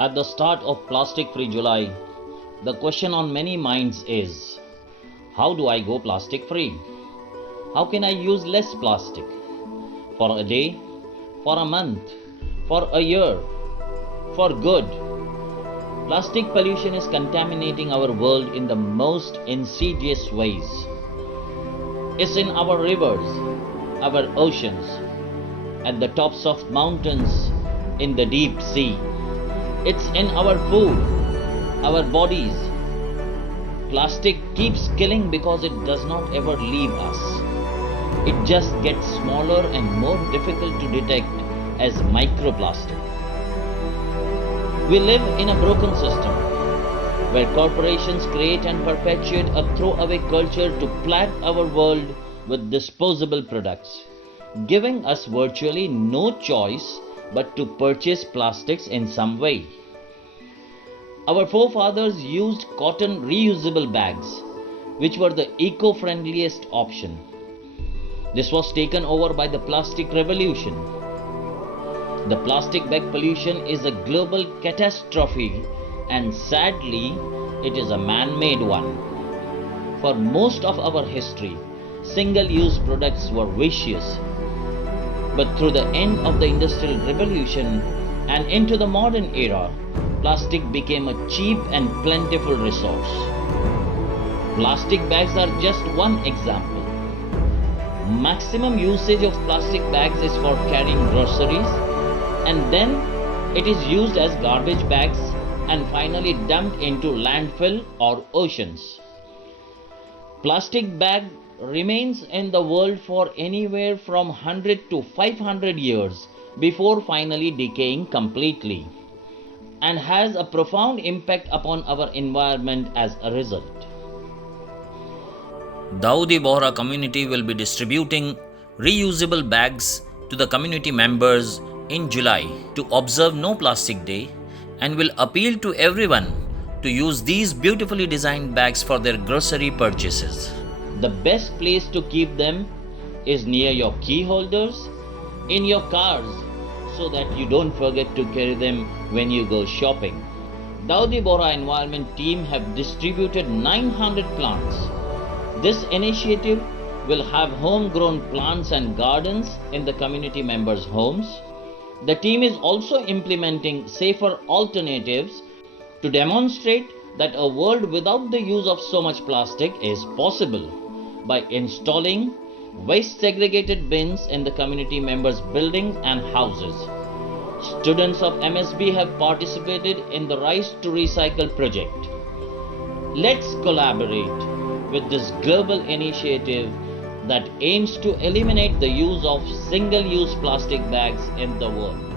At the start of Plastic Free July, the question on many minds is, how do I go plastic free? How can I use less plastic? For a day, for a month, for a year, for good. Plastic pollution is contaminating our world in the most insidious ways. It's in our rivers, our oceans, at the tops of mountains, in the deep sea. It's in our food, our bodies. Plastic keeps killing because it does not ever leave us. It just gets smaller and more difficult to detect as microplastic. We live in a broken system where corporations create and perpetuate a throwaway culture to plague our world with disposable products, giving us virtually no choice but to purchase plastics in some way. Our forefathers used cotton reusable bags, which were the eco-friendliest option. This was taken over by the plastic revolution. The plastic bag pollution is a global catastrophe, and sadly, it is a man-made one. For most of our history, single-use products were vicious. But through the end of the Industrial Revolution and into the modern era, plastic became a cheap and plentiful resource. Plastic bags are just one example. Maximum usage of plastic bags is for carrying groceries, and then it is used as garbage bags and finally dumped into landfill or oceans. Plastic bag remains in the world for anywhere from 100 to 500 years before finally decaying completely, and has a profound impact upon our environment as a result. Dawoodi Bohra community will be distributing reusable bags to the community members in July to observe No Plastic Day, and will appeal to everyone to use these beautifully designed bags for their grocery purchases. The best place to keep them is near your key holders, in your cars, so that you don't forget to carry them when you go shopping. Dawoodi Bohra Environment team have distributed 900 plants. This initiative will have homegrown plants and gardens in the community members' homes. The team is also implementing safer alternatives to demonstrate that a world without the use of so much plastic is possible by installing waste segregated bins in the community members' buildings and houses. Students of MSB have participated in the Rise to Recycle project. Let's collaborate with this global initiative that aims to eliminate the use of single-use plastic bags in the world.